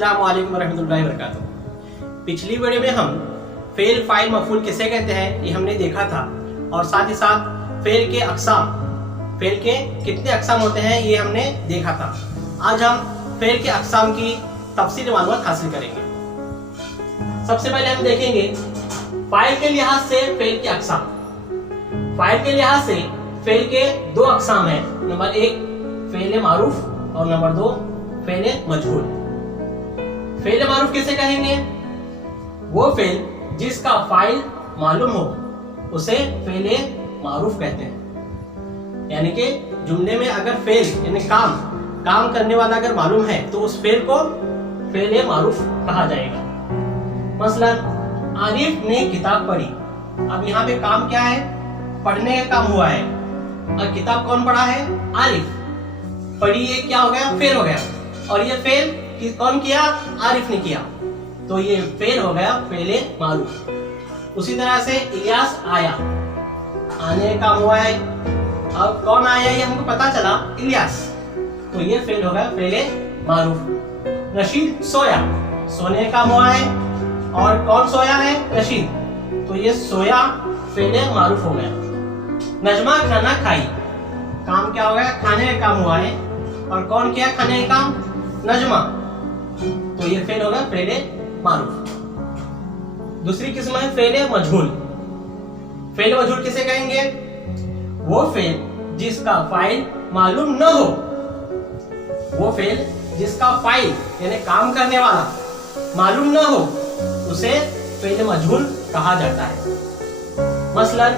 अस्सलाम वालेकुम रहमतुल्लाहि वबरकातुहू। पिछली वीडियो में हम फेल, फाइल, मफूल किसे कहते हैं ये हमने देखा था और साथ ही साथ फेल के अक़साम, फेल के कितने अक़साम होते हैं ये हमने देखा था। आज हम फेल के अक़साम की तफसीली मालूमात हासिल करेंगे। सबसे पहले हम देखेंगे फाइल के लिहाज से फेल के अक़साम। फाइल के लिहाज से फेल के दो अक़साम हैं। नंबर एक फेल मारूफ और नंबर दो फेल मजहूल। फेल मारूफ किसे कहेंगे? वो फेल जिसका फाइल मालूम हो उसे फेल मारूफ कहते हैं। यानी कि जुमले में अगर फेल यानी काम करने वाला अगर मालूम है तो उस फेल को फेल मारूफ कहा जाएगा। मसलन आरिफ ने किताब पढ़ी। अब यहाँ पे काम क्या है? पढ़ने का काम हुआ है और किताब कौन पढ़ा है? आरिफ। पढ़ी ये क्या हो गया? फेल हो गया। और ये फेल कौन किया? आरिफ ने किया, तो ये फेल हो गया फेल मारूफ। उसी तरह से इलियास आया, आने का काम हुआ है। अब कौन आया ये हमको पता चला, इलियास, तो ये फेल हो गया फेल मारूफ। रशीद सोया, सोने का काम हुआ है और कौन सोया है? रशीद, तो ये सोया फेल मारूफ हो गया। नजमा खाना खाई, काम क्या हो गया? खाने का काम हुआ है और कौन किया खाने का काम? नजमा, तो ये फेल हो गया फेल मारूफ। दूसरी किस्म है फेल मजहूल। फेल मजहूल किसे कहेंगे? वो फेल जिसका फाइल मालूम न हो। वो फेल जिसका फाइल यानी काम करने वाला मालूम न हो उसे फेल मजहूल कहा जाता है। मसलन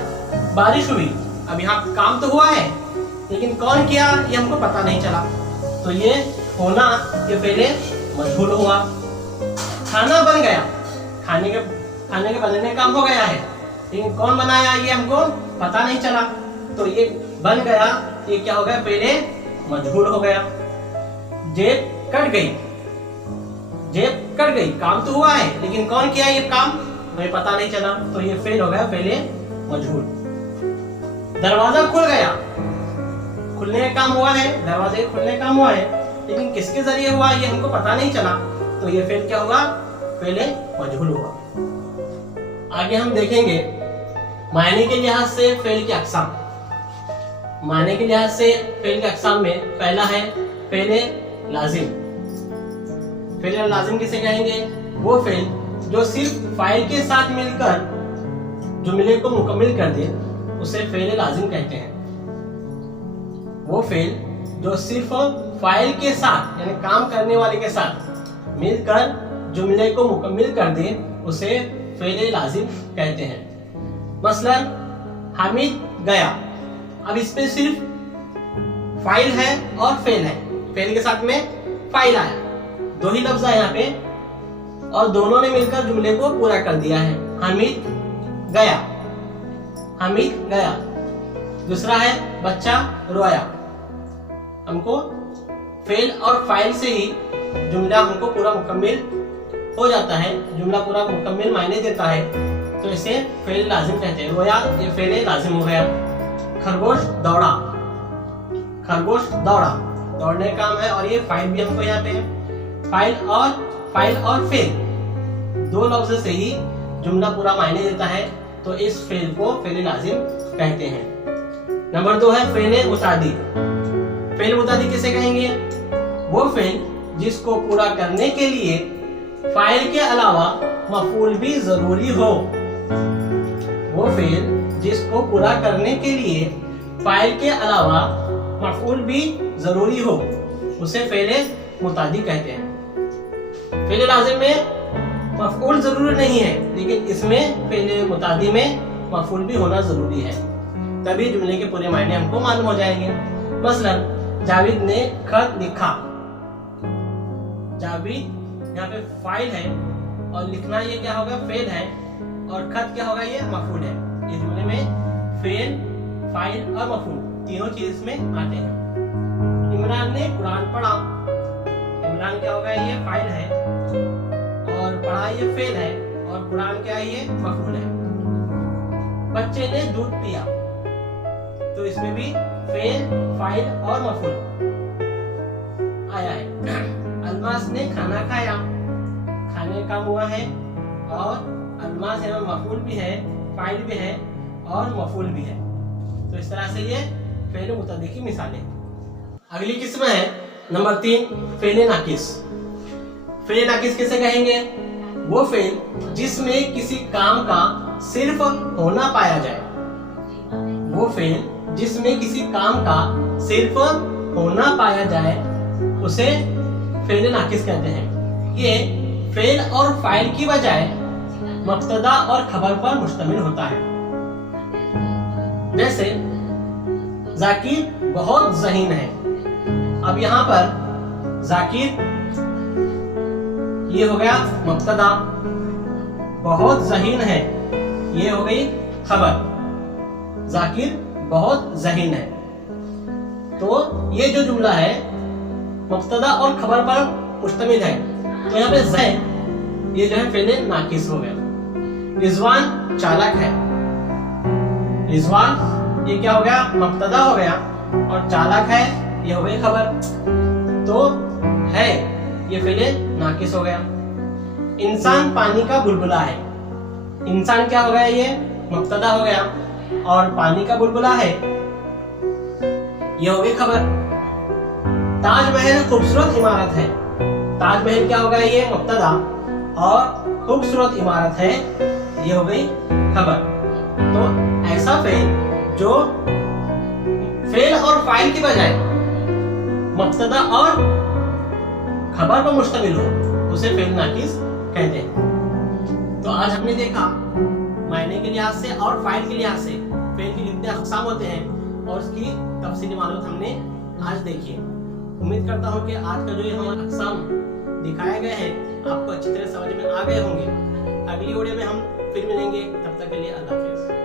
बारिश हुई, अब यहाँ काम तो हुआ है लेकिन कौन किया ये हमको पता नहीं चला, तो ये होना ये फेल मजहूल हुआ। खाना बन गया, खाने के बनने का काम हो गया है लेकिन कौन बनाया ये हमको पता नहीं चला, तो ये बन गया, ये क्या हो गया? फेल मजहूल हो गया। जेब कट गई, जेब कट गई, काम तो हुआ है लेकिन कौन किया ये काम मुझे पता नहीं चला, तो ये फेल हो गया फेल मजहूल। दरवाजा खुल गया, खुलने का काम हुआ है, दरवाजे खुलने का काम हुआ है लेकिन किसके जरिए हुआ ये हमको पता नहीं चला, तो ये फेल क्या होगा? फेल मजहूल हुआ। आगे हम देखेंगे मायने के लिहाज से फेल के अक़साम। मायने के लिहाज से फेल के अक़साम में पहला है फेल लाजिम। फेल लाजिम किसे कहेंगे? वो फेल जो सिर्फ फाइल के साथ मिलकर जुमले को मुकम्मिल कर दे उसे फेल लाजिम कहते हैं। वो फेल जो सिर्फ फाइल के साथ यानी काम करने वाले के साथ मिलकर जुमले को मुकम्मिल कर दे उसे फेल लाजिम कहते हैं। मसलन हामिद गया, अब इस पे सिर्फ फाइल है और फेल है, फेल के साथ में फाइल आया, दो ही लफ्ज है यहाँ पे और दोनों ने मिलकर जुमले को पूरा कर दिया है। हामिद गया, हामिद गया। दूसरा है बच्चा रोया, हमको फेल और फाइल से ही जुमला हमको पूरा मुकम्मिल हो जाता है, जुमला पूरा मुकम्मिल मायने देता है, तो इसे फेल लाजिम कहते हैं। रोया ये फेल लाजिम हो गया। खरगोश दौड़ा, खरगोश दौड़ा, दौड़ने का काम है और ये फाइल भी हमको यहाँ पे है। फाइल और फेल दो लफ्ज से ही जुमला पूरा मायने देता है, तो इस फेल को फेल लाजिम कहते हैं। नंबर दो है फेल मुतादी। फेल मुतादी किसे कहेंगे? वो फेल जिसको पूरा करने के लिए फाइल के अलावा मफूल भी जरूरी हो। वो फेल जिसको पूरा करने के लिए फाइल के अलावा मफूल भी जरूरी हो उसे फेल मुतादी कहते हैं। फेल लाजिम में मफूल जरूरी नहीं है लेकिन इसमें फेल मुतादी में मफूल भी होना जरूरी है, तभी जुमले के पूरे मायने हमको मालूम हो जाएंगे। मसलन जावेद ने खत लिखा, जावेद यहाँ पे फाइल है और लिखना ये क्या होगा? फेल है और खत क्या होगा? ये मफूल है। इस जुमले में फेल, फाइल और मफूल तीनों चीज इसमें आते हैं। इमरान ने कुरान पढ़ा, इमरान क्या होगा? ये फाइल है और पढ़ा ये फेल है और कुरान क्या है? ये मफूल है। बच्चे ने दूध पिया, तो इसमें भी फेल, फाइल और मफूल आया है। अलमास ने खाना खाया, खाने का काम हुआ है, और अलमास है मफूल भी है, फाइल भी है और मफूल भी है। तो इस तरह से ये फेल मुतअद्दी की मिसालें। अगली किस्म है नंबर 3 फेल नाकिस। फेल नाकिस किसे कहेंगे? वो फेल जिसमें किसी काम का सिर्फ होना पाया जाए। वो फेल जिसमें किसी काम का सिर्फ होना पाया जाए उसे फेल नाकिस कहते हैं। ये फेल और फाइल की बजाय मुब्तदा और खबर पर मुश्तमिल होता है। जैसे जाकिर बहुत ज़हीन है। अब यहाँ पर जाकिर ये हो गया मुब्तदा, बहुत ज़हीन है ये हो गई खबर। जाकिर बहुत ज़हीन है, तो ये जो जुमला है मुब्तदा और खबर पर मुश्तमिल है, तो यहाँ पे ज़ै ये जो है फेल नाकिस हो गया। रिजवान चालाक है। रिजवान ये क्या हो गया? मुब्तदा हो गया, और चालाक है ये हो गई खबर। तो है ये फेल नाकिस हो गया। इंसान पानी का बुलबुला है। इंसान क्या हो गया? ये मुब्तदा हो गया, और पानी का बुलबुला है ये हो गई खबर। ताजमहल खूबसूरत इमारत है। ताजमहल क्या हो गया? ये मुब्तदा, और खूबसूरत इमारत है ये हो गई खबर। तो ऐसा फेल जो फेल और फाइल की बजाय मुब्तदा और खबर पर मुश्तमिल हो उसे फेल नाकिस कहते हैं। तो आज हमने देखा मायने के लिहाज से और फाइल के लिहाज से फेल के कितने अक़साम होते हैं, और उसकी तफसीली मालूमात हमने आज देखी है। उम्मीद करता हूँ कि आज का जो ये हमारे अक़साम दिखाए गए हैं आपको अच्छी तरह समझ में आ गए होंगे। अगली वीडियो में हम फिर मिलेंगे, तब तक के लिए अल्लाह हाफ़िज़।